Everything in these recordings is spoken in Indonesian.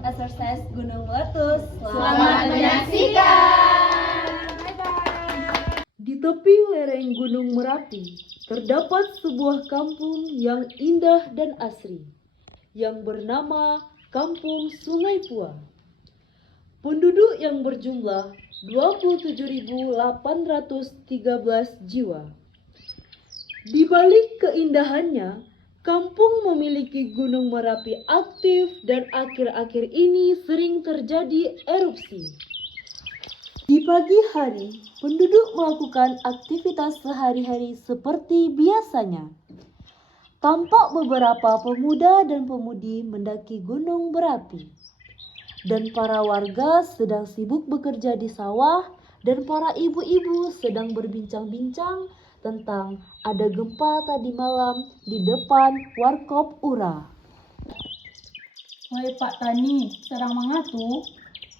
vlog exercise Gunung Meletus. Selamat menyaksikan. Di tepi lereng Gunung Merapi, terdapat sebuah kampung yang indah dan asri, yang bernama Kampung Sungai Pua. Penduduk yang berjumlah 27.813 jiwa. Di balik keindahannya, kampung memiliki Gunung Merapi aktif dan akhir-akhir ini sering terjadi erupsi. Di pagi hari, penduduk melakukan aktivitas sehari-hari seperti biasanya. Tampak beberapa pemuda dan pemudi mendaki gunung berapi. Dan para warga sedang sibuk bekerja di sawah dan para ibu-ibu sedang berbincang-bincang tentang ada gempa tadi malam di depan Warkop Ura. Woi Pak Tani, sedang mangatu?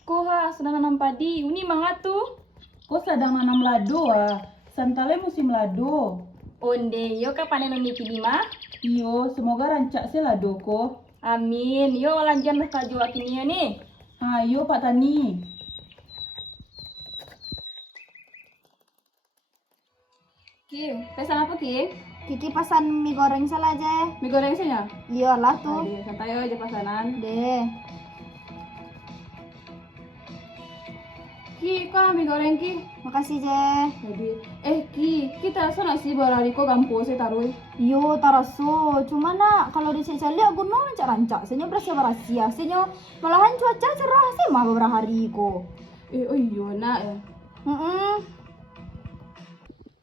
Koha sedang nanam padi, uni mangatu. Ko sedang nanam lado Santale musim lado. Onde, yo kapan nang niki lima? Iyo, semoga rancak se lado ko. Amin, yo lanjan kaju akinia nih. Ayo Pak Tani. Ki, pesan apa Ki? Kiki pesan mie goreng salah aja. Mie goreng saja. Iyalah tuh. Aduh, santai aja pesanan. Deh. Ki, kah mie goreng Ki? Makasih Je. Jadi, Ki, kita sana sih barari ko gampo saya taruh. Yo taraso. Cuma nak kalau di cecali gunung rancak-rancak. Senyo berasa-berasa. Senyo malahan cuaca cerah sih mah beberapa hari ko. Oh iya nak ya.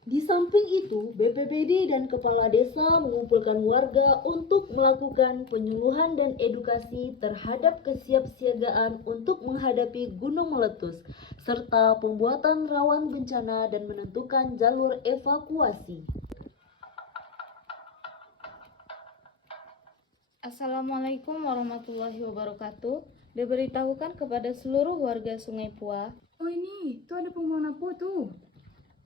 Di samping itu, BPBD dan kepala desa mengumpulkan warga untuk melakukan penyuluhan dan edukasi terhadap kesiapsiagaan untuk menghadapi gunung meletus, serta pembuatan rawan bencana dan menentukan jalur evakuasi. Assalamualaikum warahmatullahi wabarakatuh. Diberitahukan kepada seluruh warga Sungai Pua. Oh ini, tuh ada pengumuman apa tuh?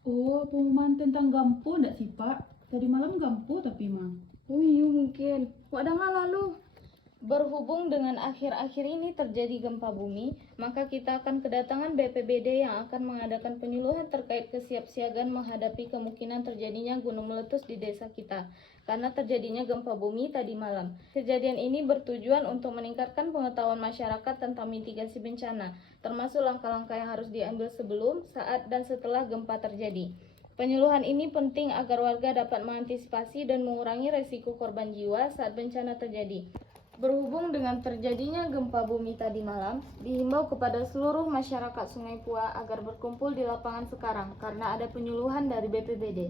Oh, pengumuman tentang gampo ndak sih Pak? Tadi malam gampo tapi mah. Oh iya mungkin. Wadah nggak lalu. Berhubung dengan akhir-akhir ini terjadi gempa bumi, maka kita akan kedatangan BPBD yang akan mengadakan penyuluhan terkait kesiapsiagaan menghadapi kemungkinan terjadinya gunung meletus di desa kita karena terjadinya gempa bumi tadi malam. Kejadian ini bertujuan untuk meningkatkan pengetahuan masyarakat tentang mitigasi bencana, termasuk langkah-langkah yang harus diambil sebelum, saat, dan setelah gempa terjadi. Penyuluhan ini penting agar warga dapat mengantisipasi dan mengurangi resiko korban jiwa saat bencana terjadi. Berhubung dengan terjadinya gempa bumi tadi malam, dihimbau kepada seluruh masyarakat Sungai Pua agar berkumpul di lapangan sekarang karena ada penyuluhan dari BPBD.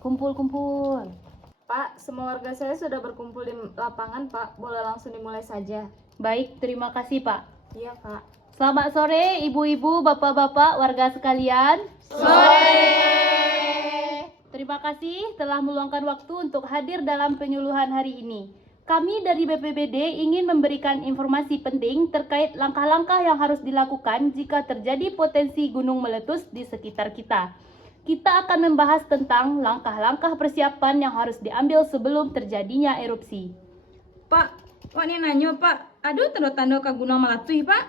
Kumpul-kumpul. Pak, semua warga saya sudah berkumpul di lapangan, Pak. Boleh langsung dimulai saja. Baik, terima kasih Pak. Iya, Pak. Selamat sore ibu-ibu, bapak-bapak, warga sekalian. Terima kasih telah meluangkan waktu untuk hadir dalam penyuluhan hari ini. Kami dari BPBD ingin memberikan informasi penting terkait langkah-langkah yang harus dilakukan jika terjadi potensi gunung meletus di sekitar kita. Kita akan membahas tentang langkah-langkah persiapan yang harus diambil sebelum terjadinya erupsi. Pak, wak ni nanya Pak, ada tanda-tanda ke gunung meletus Pak?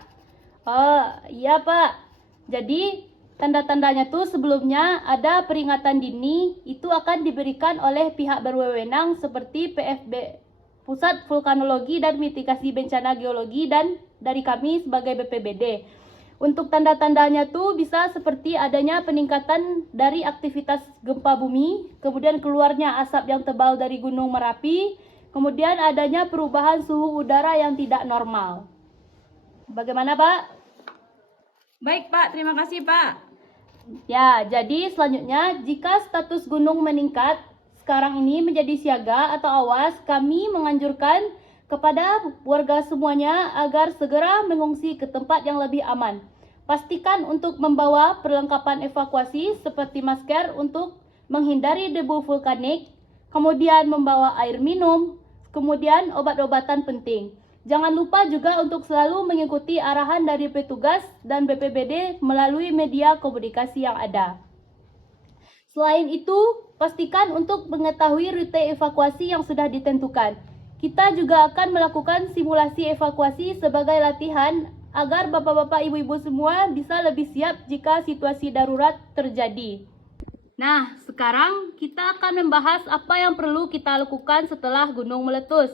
Oh, iya Pak. Jadi, tanda-tandanya tuh sebelumnya ada peringatan dini, itu akan diberikan oleh pihak berwenang seperti PFB, Pusat Vulkanologi dan Mitigasi Bencana Geologi, dan dari kami sebagai BPBD. Untuk tanda-tandanya tuh bisa seperti adanya peningkatan dari aktivitas gempa bumi, kemudian keluarnya asap yang tebal dari Gunung Merapi, kemudian adanya perubahan suhu udara yang tidak normal. Bagaimana Pak? Baik Pak, terima kasih Pak. Ya, jadi selanjutnya jika status gunung meningkat sekarang ini menjadi siaga atau awas, kami menganjurkan kepada warga semuanya agar segera mengungsi ke tempat yang lebih aman. Pastikan untuk membawa perlengkapan evakuasi seperti masker untuk menghindari debu vulkanik, kemudian membawa air minum, kemudian obat-obatan penting. Jangan lupa juga untuk selalu mengikuti arahan dari petugas dan BPBD melalui media komunikasi yang ada. Selain itu, pastikan untuk mengetahui rute evakuasi yang sudah ditentukan. Kita juga akan melakukan simulasi evakuasi sebagai latihan agar bapak-bapak, ibu-ibu semua bisa lebih siap jika situasi darurat terjadi. Nah, sekarang kita akan membahas apa yang perlu kita lakukan setelah gunung meletus.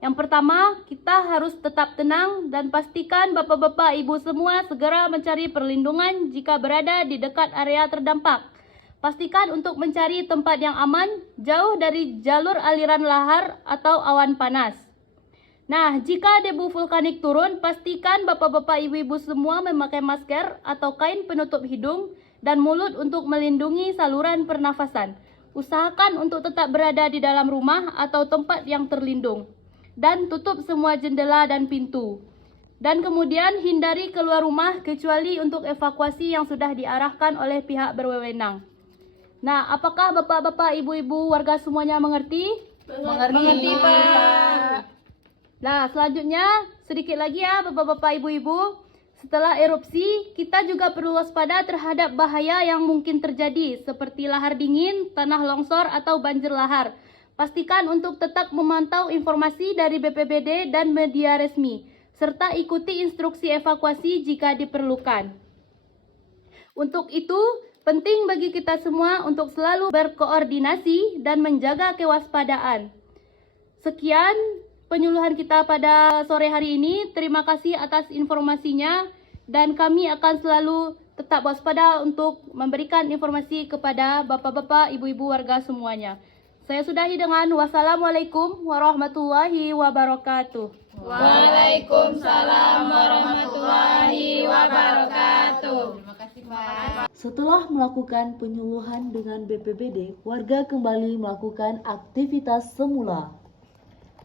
Yang pertama, kita harus tetap tenang dan pastikan bapak-bapak, ibu semua segera mencari perlindungan jika berada di dekat area terdampak. Pastikan untuk mencari tempat yang aman, jauh dari jalur aliran lahar atau awan panas. Nah, jika debu vulkanik turun, pastikan bapak-bapak, ibu-ibu semua memakai masker atau kain penutup hidung dan mulut untuk melindungi saluran pernafasan. Usahakan untuk tetap berada di dalam rumah atau tempat yang terlindung. Dan tutup semua jendela dan pintu. Dan kemudian hindari keluar rumah kecuali untuk evakuasi yang sudah diarahkan oleh pihak berwenang. Nah, apakah bapak-bapak, ibu-ibu warga semuanya mengerti? Mengerti, Pak. Nah, selanjutnya sedikit lagi ya bapak-bapak, ibu-ibu. Setelah erupsi, kita juga perlu waspada terhadap bahaya yang mungkin terjadi seperti lahar dingin, tanah longsor, atau banjir lahar. Pastikan untuk tetap memantau informasi dari BPBD dan media resmi, serta ikuti instruksi evakuasi jika diperlukan. Untuk itu, penting bagi kita semua untuk selalu berkoordinasi dan menjaga kewaspadaan. Sekian penyuluhan kita pada sore hari ini. Terima kasih atas informasinya dan kami akan selalu tetap waspada untuk memberikan informasi kepada bapak-bapak, ibu-ibu warga semuanya. Saya sudahi dengan wassalamualaikum warahmatullahi wabarakatuh. Waalaikumsalam warahmatullahi wabarakatuh. Terima kasih, Pak. Setelah melakukan penyuluhan dengan BPBD, warga kembali melakukan aktivitas semula.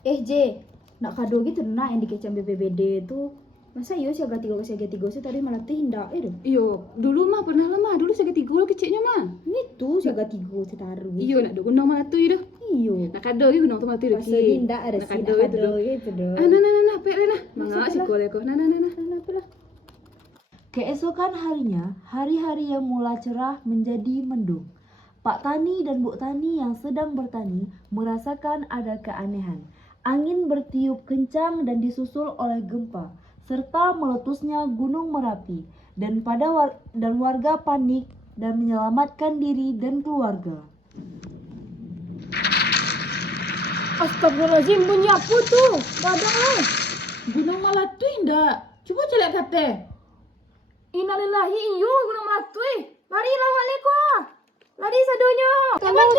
J, nak kado gitu nak yang dikecam BPBD itu. Masa iya siaga 3 sih tadi malah tindak Iyo, dulu mah pernah lama, dulu saya ketiga kecilnya mah. Itu siaga 3 setaruh. Iyo, nak gunung malatui dah. Iyo. Nak kado gitu gunung tu malatui dah. Pas tindak ada sih nak kado gitu dah. Nah, pek nah. Mangga sih kau leko. Nah. Keesokan harinya, hari-hari yang mula cerah menjadi mendung. Pak Tani dan Bu Tani yang sedang bertani merasakan ada keanehan. Angin bertiup kencang dan disusul oleh gempa, serta meletusnya Gunung Merapi, dan warga panik dan menyelamatkan diri dan keluarga. Astagfirullahaladzim, bunyi apa tuh? Badak lah. Gunung Malatui ndak? Coba cek kata. Innalillahi iyo gunung Melatui. Lari lawan leko. Lari sadonya. Tolong.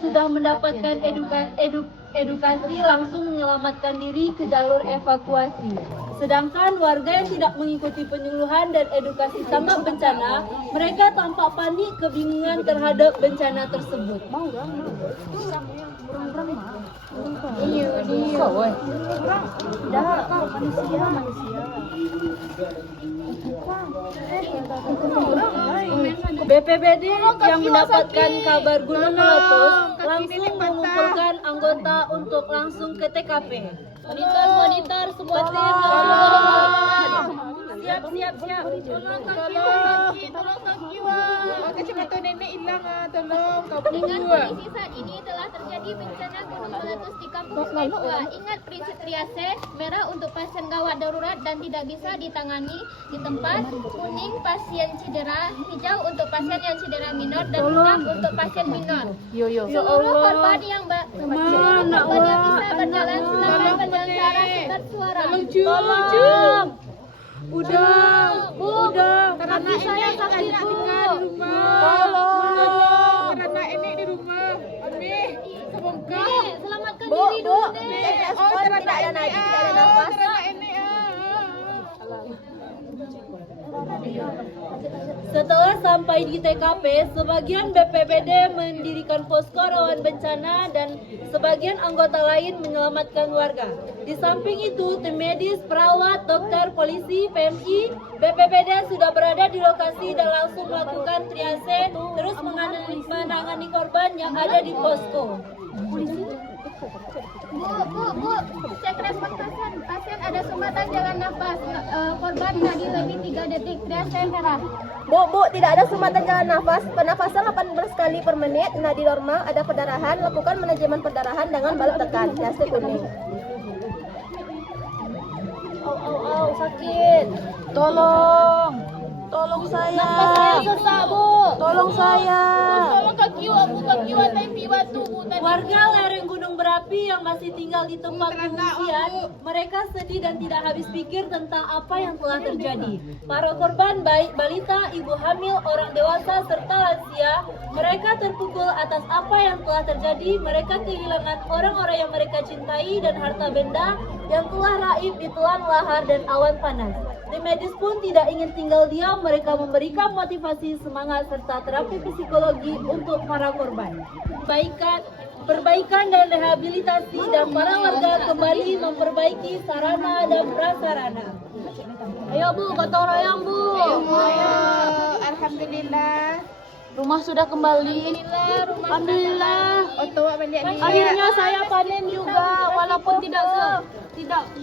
Sudah mendapatkan edukasi langsung menyelamatkan diri ke jalur evakuasi. Sedangkan warga yang tidak mengikuti penyuluhan dan edukasi tanggap bencana, mereka tampak panik kebingungan terhadap bencana tersebut. BPBD yang mendapatkan kabar gunung meletus langsung mengumpulkan anggota untuk langsung ke TKP. Monitor semua tim siap. Tolong kaki, kaki, kacamata nenek hilang. Dengan kondisi saat ini telah terjadi bencana gunung meletus di kampung Sumedua. Ingat prinsip triase, merah untuk pasien gawat darurat dan tidak bisa ditangani di tempat, kuning pasien cedera, hijau untuk pasien yang cedera minor, dan merah untuk pasien minor. Seluruh korban yang bisa berjalan silakan berjalan ke arah sumber suara. Tolong. Udah. Kaki saya sakit, Bu. Tolong. Karena ini di rumah. Ami, semoga. Selamatkan diri dulu, Dek. Tidak ada nafas. Setelah sampai di TKP, sebagian BPBD mendirikan posko rawan bencana dan sebagian anggota lain menyelamatkan warga. Di samping itu, tim medis, perawat, dokter, polisi, PMI, BPBD sudah berada di lokasi dan langsung melakukan triase terus menangani korban yang ada di posko. Bu, cek respon pasien. Pasien ada sumbatan jalan nafas. Korban tadi lebih 3 detik. Triase merah. Bu, tidak ada sumbatan jalan nafas. Pernafasan 18 kali per menit. Nadi normal, ada perdarahan. Lakukan manajemen perdarahan dengan balut tekan. Triase kuning. Au, sakit. Tolong saya. Sesak, Bu. Tolong saya. Tolong kaki tapi batu, Bu. Warga lereng gunung berapi yang masih tinggal di tempat pengungsian, mereka sedih dan tidak habis pikir tentang apa yang telah terjadi. Para korban baik balita, ibu hamil, orang dewasa, serta lansia, mereka terpukul atas apa yang telah terjadi. Mereka kehilangan orang-orang yang mereka cintai dan harta benda yang telah raib ditelan lahar dan awan panas. Tim medis pun tidak ingin tinggal diam, mereka memberikan motivasi, semangat, serta terapi psikologi untuk para korban. Perbaikan dan rehabilitasi dan para warga kembali memperbaiki sarana dan prasarana. Ayo Bu, gotong royong Bu. Alhamdulillah. Rumah sudah kembali. Alhamdulillah. Akhirnya saya panen juga, walaupun tidak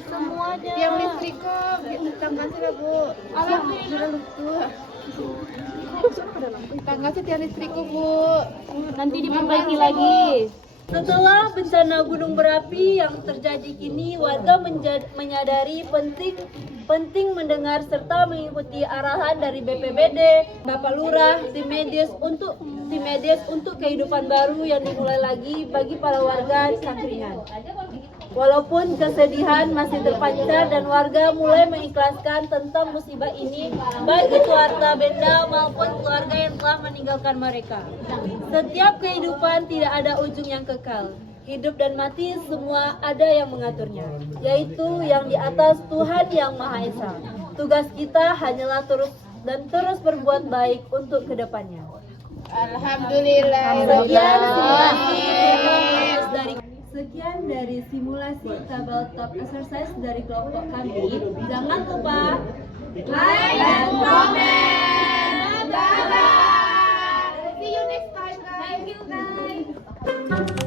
semuanya. Yang listrik kok, tangga sudah Bu. Alhamdulillah lupa. Tangga sudah tiang listrik kok Bu. Nanti diperbaiki lagi. Setelah bencana gunung berapi yang terjadi kini, warga menyadari penting mendengar serta mengikuti arahan dari BPBD, Bapak Lurah, tim medis untuk kehidupan baru yang dimulai lagi bagi para warga Sangkringan. Walaupun kesedihan masih terpancar dan warga mulai mengikhlaskan tentang musibah ini, baik itu harta benda maupun keluarga yang telah meninggalkan mereka. Setiap kehidupan tidak ada ujung yang kekal. Hidup dan mati semua ada yang mengaturnya, yaitu yang di atas Tuhan yang Maha Esa. Tugas kita hanyalah terus berbuat baik untuk kedepannya. Alhamdulillah. Sekian dari simulasi tabletop exercise dari kelompok kami. Jangan lupa like dan comment. Bye bye. See you next time guys. Thank you guys.